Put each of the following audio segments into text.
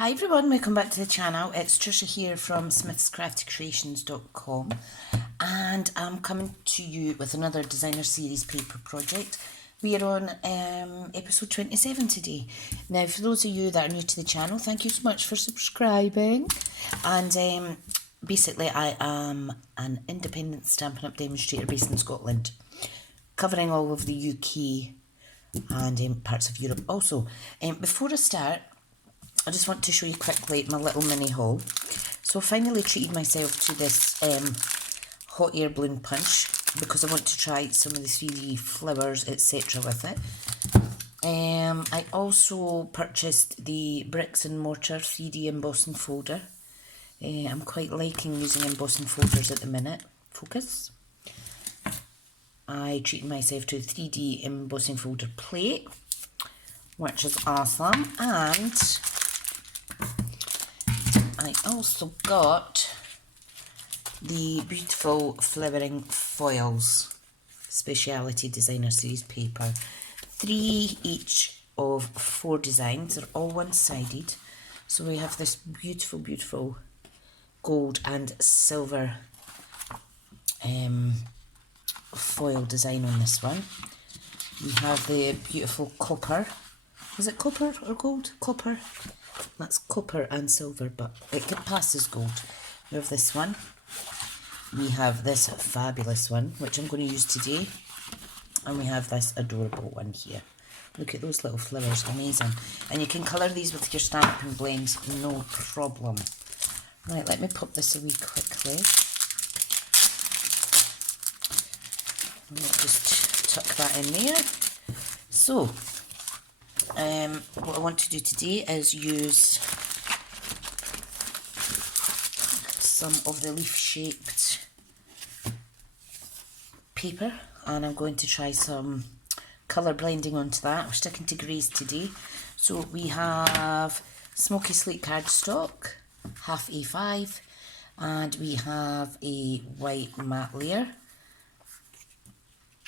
Hi everyone, welcome back to the channel. It's Tricia here from smithscraftycreations.com and I'm coming to you with another designer series paper project. We are on episode 27 today. Now for those of you that are new to the channel, thank you so much for subscribing. And basically I am an independent Stampin' Up demonstrator based in Scotland, covering all of the UK and parts of Europe also. Before I start, I just want to show you quickly my little mini haul. So I finally treated myself to this hot air balloon punch because I want to try some of the 3D flowers, etc. with it. I also purchased the bricks and mortar 3D embossing folder. I'm quite liking using embossing folders at the minute. Focus. I treated myself to a 3D embossing folder plate, which is awesome, and I also got the beautiful flowering foils, Speciality Designer Series paper. 3 each of 4 designs. They're all one-sided. So we have this beautiful, beautiful gold and silver foil design on this one. We have the beautiful copper. Is it copper or gold? Copper. That's copper and silver, but it passes gold. We have this one. We have this fabulous one, which I'm going to use today. And we have this adorable one here. Look at those little flowers, amazing. And you can colour these with your Stampin' blends, no problem. Right, let me pop this away quickly. I'll just tuck that in there. So, what I want to do today is use some of the leaf-shaped paper, and I'm going to try some colour blending onto that. We're sticking to greys today. So we have smoky slate cardstock, half A5, and we have a white matte layer,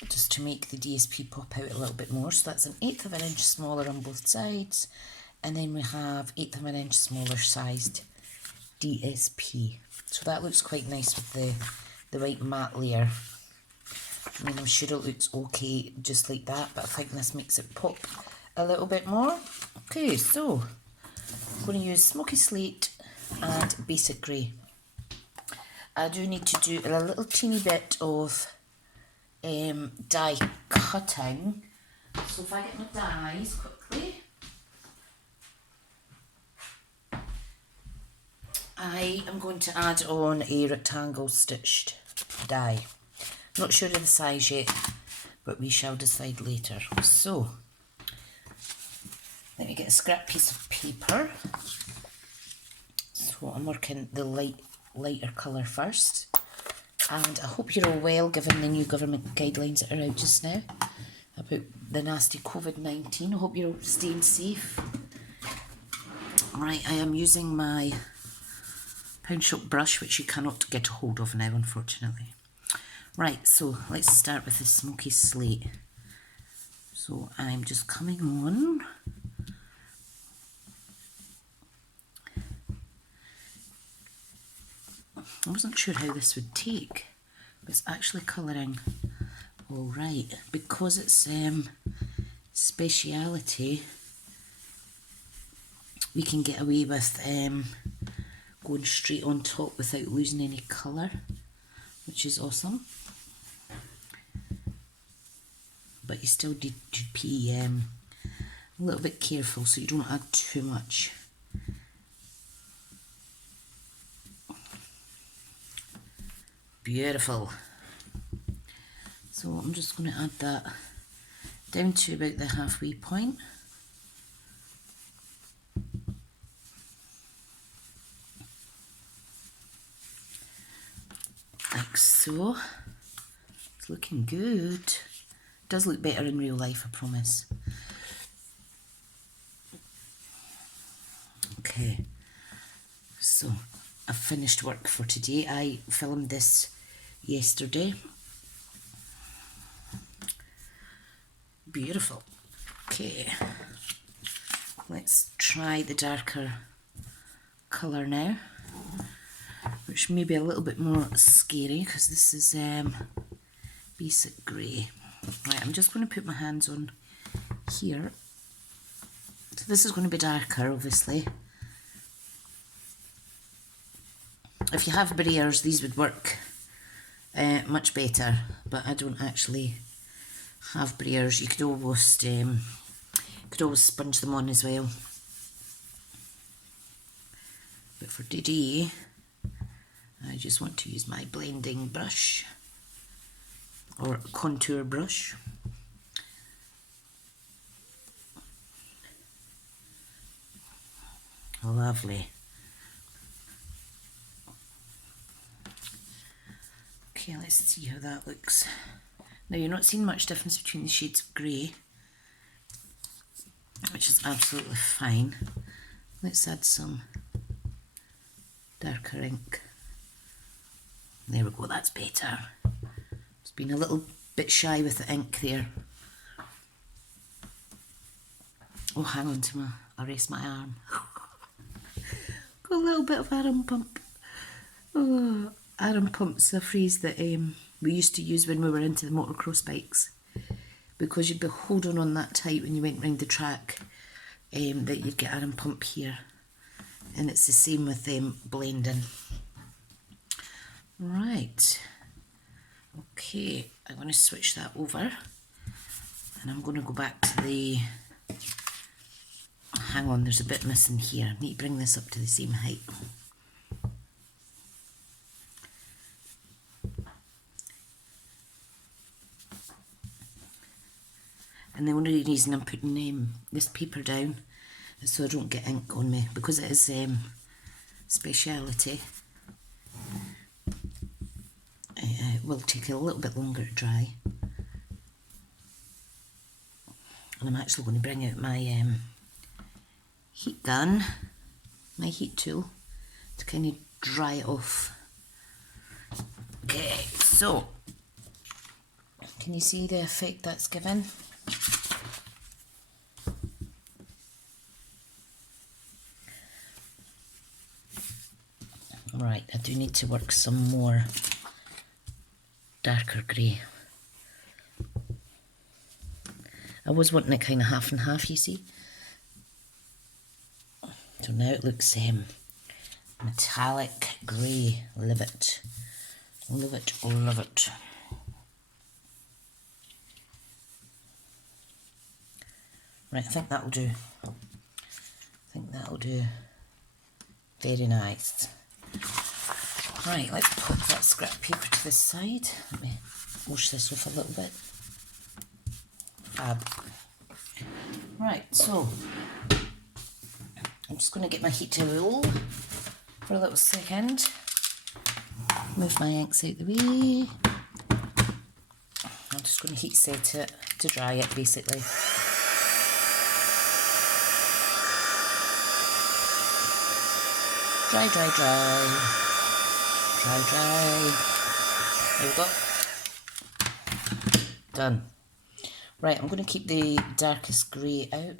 just to make the DSP pop out a little bit more. So that's 1/8 of an inch smaller on both sides, and then we have 1/8 of an inch smaller sized DSP. So that looks quite nice with the white matte layer. I mean, I'm sure it looks okay just like that, but I think this makes it pop a little bit more. Okay, so I'm going to use smoky slate and basic grey. I do need to do a little teeny bit of die cutting. So if I get my dies quickly, I am going to add on a rectangle stitched die. Not sure of the size yet, but we shall decide later. So let me get a scrap piece of paper. So I'm working the lighter colour first. And I hope you're all well, given the new government guidelines that are out just now about the nasty COVID-19. I hope you're all staying safe. Right, I am using my pound shop brush, which you cannot get a hold of now, unfortunately. Right, so let's start with the smoky slate. So I'm just coming on. I wasn't sure how this would take, but it's actually colouring all right. Because it's Speciality, we can get away with going straight on top without losing any colour, which is awesome. But you still need to be a little bit careful so you don't add too much. Beautiful. So I'm just going to add that down to about the halfway point. Like so. It's looking good. It does look better in real life, I promise. Okay. So I've finished work for today. I filmed this yesterday. Beautiful. Okay, let's try the darker colour now, which may be a little bit more scary because this is basic grey. Right, I'm just going to put my hands on here. So this is going to be darker, obviously. If you have barriers, these would work much better, but I don't actually have barriers. You could always sponge them on as well. But for today, I just want to use my blending brush or contour brush. Lovely. Okay, let's see how that looks. Now you're not seeing much difference between the shades of grey, which is absolutely fine. Let's add some darker ink. There we go, that's better. It's been a little bit shy with the ink there. Oh, hang on to I'll rest my arm. Got a little bit of arm pump. Oh, arm pump's a phrase that we used to use when we were into the motocross bikes, because you'd be holding on that tight when you went round the track, that you'd get arm pump here. And it's the same with blending. Right. Okay, I'm going to switch that over. And I'm going to go back to the... Hang on, there's a bit missing here. I need to bring this up to the same height. And the only reason I'm putting this paper down is so I don't get ink on me, because it is speciality. It will take a little bit longer to dry. And I'm actually going to bring out my heat gun, my heat tool, to kind of dry it off. Okay, so can you see the effect that's given? Right, I do need to work some more darker grey. I was wanting it kind of half and half, you see. So now it looks metallic grey. Love it. Love it, love it. Right, I think that'll do. I think that'll do. Very nice. Right, let's put that scrap paper to the side. Let me wash this off a little bit. Fab. Right, so I'm just going to get my heat tool for a little second. Move my inks out the way. I'm just going to heat set it to dry it, basically. Dry, dry, dry. Dry, dry. There we go. Done. Right, I'm going to keep the darkest grey out.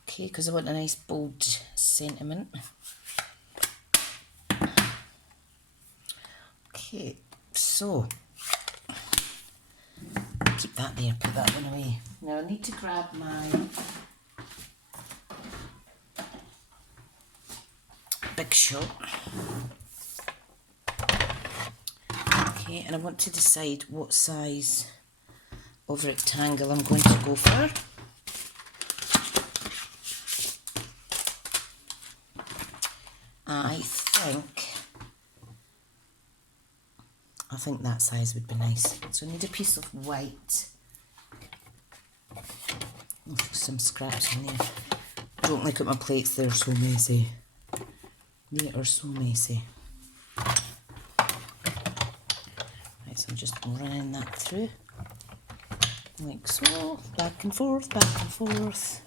Okay, because I want a nice bold sentiment. Okay, so keep that there, put that one away. Now I need to grab my Big Shot. Okay, and I want to decide what size of rectangle I'm going to go for. I think that size would be nice. So I need a piece of white. Some scraps in there. Don't look at my plates, they're so messy. They are so messy. Right, so I'm just running that through. Like so. Back and forth, back and forth.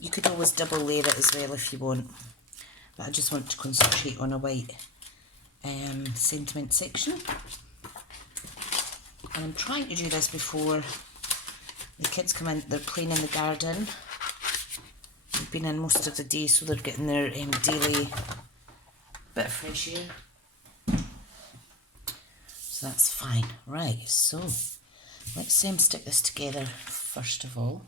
You could always double layer it as well if you want. But I just want to concentrate on a white sentiment section. And I'm trying to do this before the kids come in. They're playing in the garden. been in most of the day, so they're getting their daily bit of fresh air. So that's fine. Right, so let's stick this together first of all.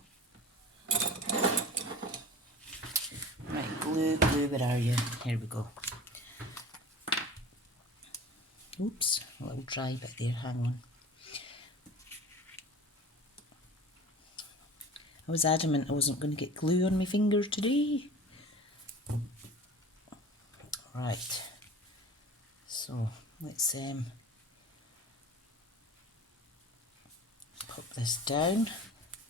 Right, glue, where are you? Here we go. Oops, a little dry bit there, hang on. I was adamant I wasn't going to get glue on my finger today. Right, so let's pop this down.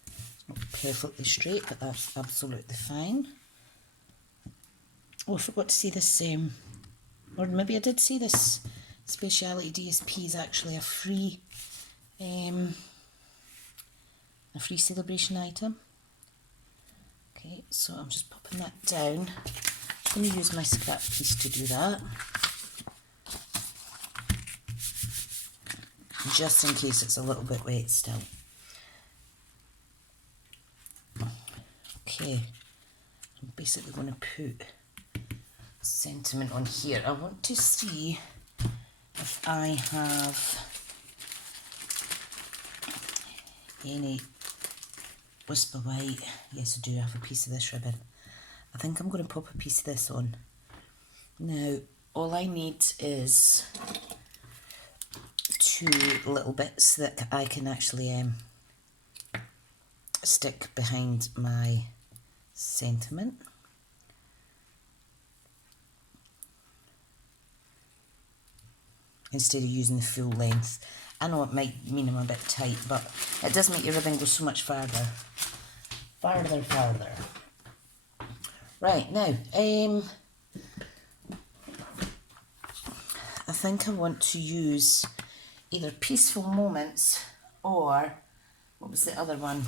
It's not perfectly straight, but that's absolutely fine. Oh, I forgot to say this, or maybe I did say this. Speciality DSP is actually a free celebration item. Okay, so I'm just popping that down. I'm going to use my scrap piece to do that, just in case it's a little bit wet still. Okay, I'm basically going to put sentiment on here. I want to see if I have any Whisper White. Yes, I do have a piece of this ribbon. I think I'm going to pop a piece of this on. Now, all I need is 2 little bits that I can actually stick behind my sentiment. Instead of using the full length. I know it might mean I'm a bit tight, but it does make your ribbon go so much farther. Farther. Right, now, I think I want to use either Peaceful Moments or, what was the other one?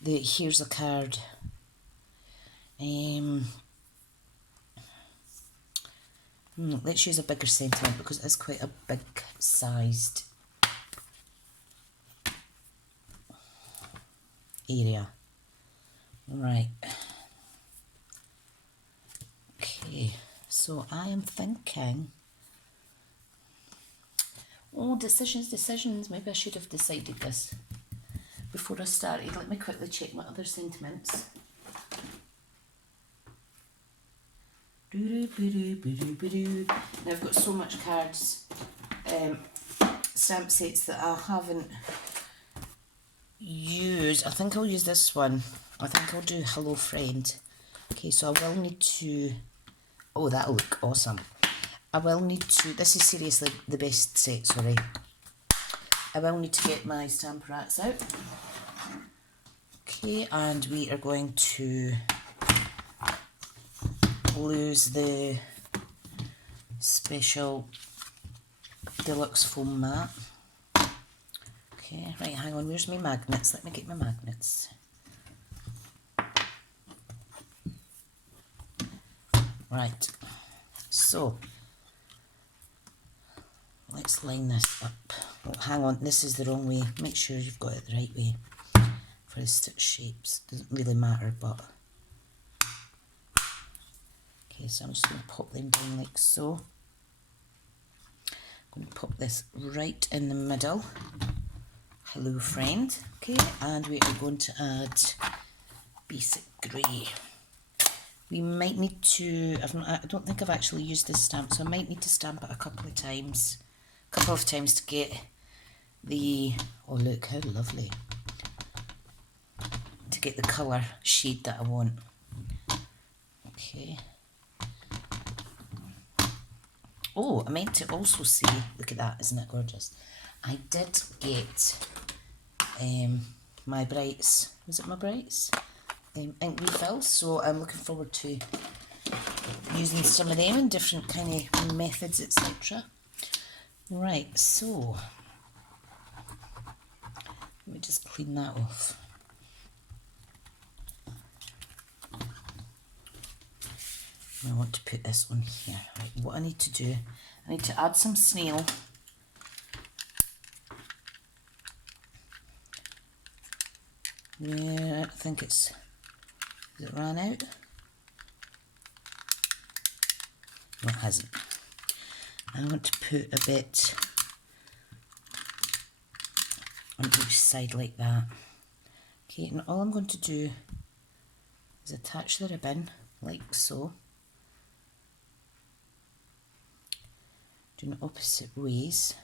The Here's a Card. Let's use a bigger sentiment because it is quite a big sized area. Right. Okay, so I am thinking, oh, decisions. Maybe I should have decided this before I started. Let me quickly check my other sentiments. Now I've got so much cards, stamp sets that I haven't used. I think I'll use this one. I think I'll do Hello Friend. Okay, so I will need to, oh, that'll look awesome. I will need to, this is seriously the best set, sorry. I will need to get my stamp racks out. Okay, and we are going to lose the special deluxe foam mat. Okay, right, hang on, where's my magnets? Let me get my magnets. Right, so let's line this up. Oh, hang on, this is the wrong way. Make sure you've got it the right way for the stitch shapes. Doesn't really matter, but okay, so I'm just going to pop them down like so. I'm going to pop this right in the middle. Hello Friend. Okay, and we are going to add basic grey. We might need to, I don't think I've actually used this stamp, so I might need to stamp it a couple of times to get the, oh look how lovely, to get the colour shade that I want. Okay. Oh, I meant to also say, look at that, isn't it gorgeous? I did get my Brights, was it my Brights? Ink refills, so I'm looking forward to using some of them in different kind of methods, etc. Right, so let me just clean that off. I want to put this on here. Right, what I need to do, I need to add some snail. Yeah, I think it's Has it ran out? No, it hasn't. I want to put a bit on each side like that. Okay, and all I'm going to do is attach the ribbon like so. Doing opposite ways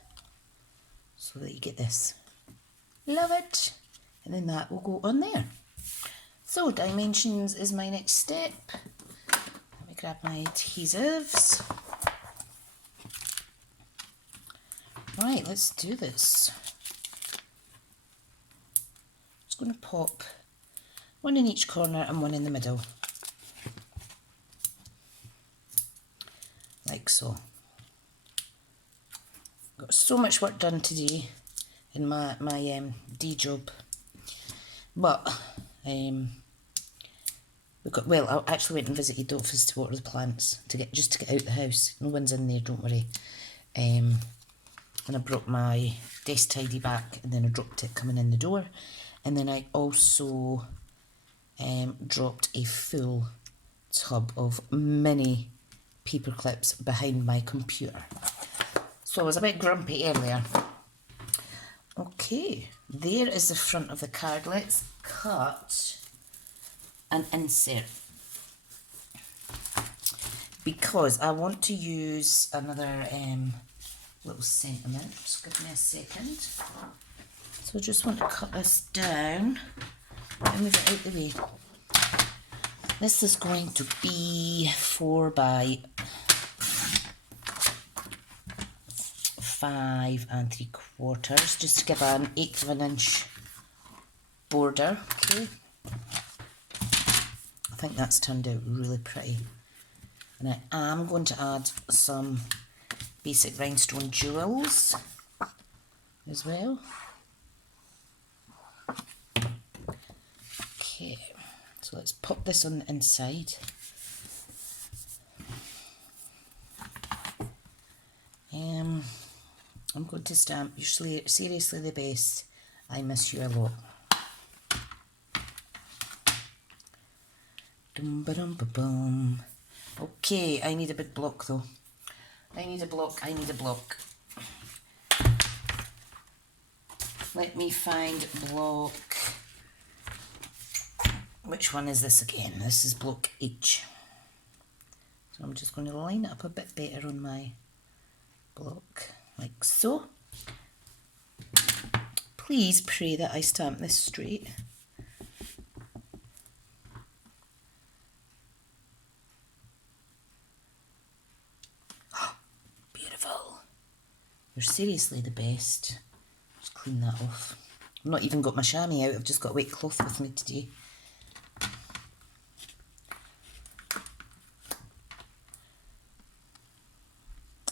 so that you get this. Love it! And then that will go on there. So dimensions is my next step. Let me grab my adhesives. Right, let's do this. Just going to pop one in each corner and one in the middle. Like so. Got so much work done today in my day job. But we got, well, I actually went and visited the office to water the plants to get out the house. No one's in there, don't worry. And I brought my desk tidy back, and then I dropped it coming in the door. And then I also dropped a full tub of mini paper clips behind my computer. So I was a bit grumpy earlier. Okay, there is the front of the card. Let's cut an insert, because I want to use another little sentiment. Just give me a second. So I just want to cut this down and move it out the way. This is going to be 4 by 5 3/4, just to give an 1/8 of an inch border. Okay, I think that's turned out really pretty, and I am going to add some basic rhinestone jewels as well. Okay, so let's pop this on the inside. I'm going to stamp, "You're seriously the best. I miss you a lot." Dum ba dum ba bum. Okay, I need a big block though. I need a block. Let me find block. Which one is this again? This is block H. So I'm just going to line it up a bit better on my block, like so. Please pray that I stamp this straight. Beautiful. You're seriously the best. Just clean that off. I've not even got my chamois out, I've just got a wet cloth with me today.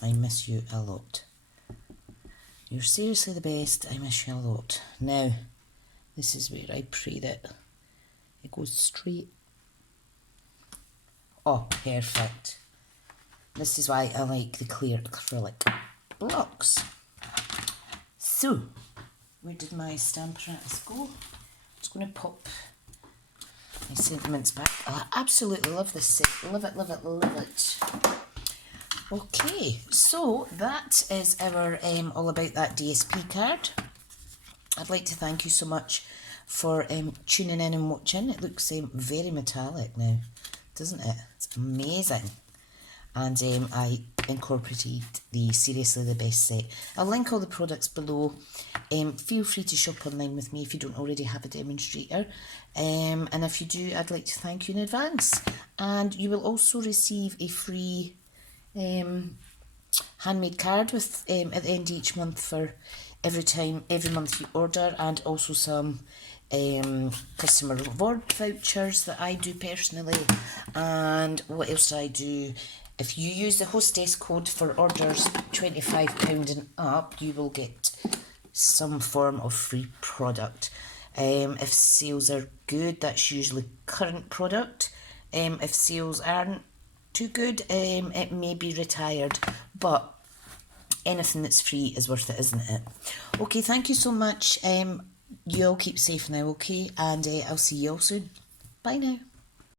I miss you a lot. You're seriously the best. I miss you a lot. Now, this is where I pray that it goes straight. Oh, perfect. This is why I like the clear acrylic blocks. So, where did my stamp apparatus go? I'm just going to pop my sentiments back. I absolutely love this set. Love it, love it, love it. Okay, so that is our all about that DSP card. I'd like to thank you so much for tuning in and watching. It looks very metallic now, doesn't it? It's amazing. And I incorporated the Seriously the Best set. I'll link all the products below. Feel free to shop online with me if you don't already have a demonstrator. And if you do, I'd like to thank you in advance. And you will also receive a free handmade card with at the end of each month for every month you order, and also some customer reward vouchers that I do personally. And what else do I do? If you use the hostess code for orders £25 and up, you will get some form of free product. If sales are good, that's usually current product. If sales aren't too good, it may be retired, but anything that's free is worth it, isn't it? Okay, thank you so much. You all keep safe now, okay? And I'll see you all soon. Bye now.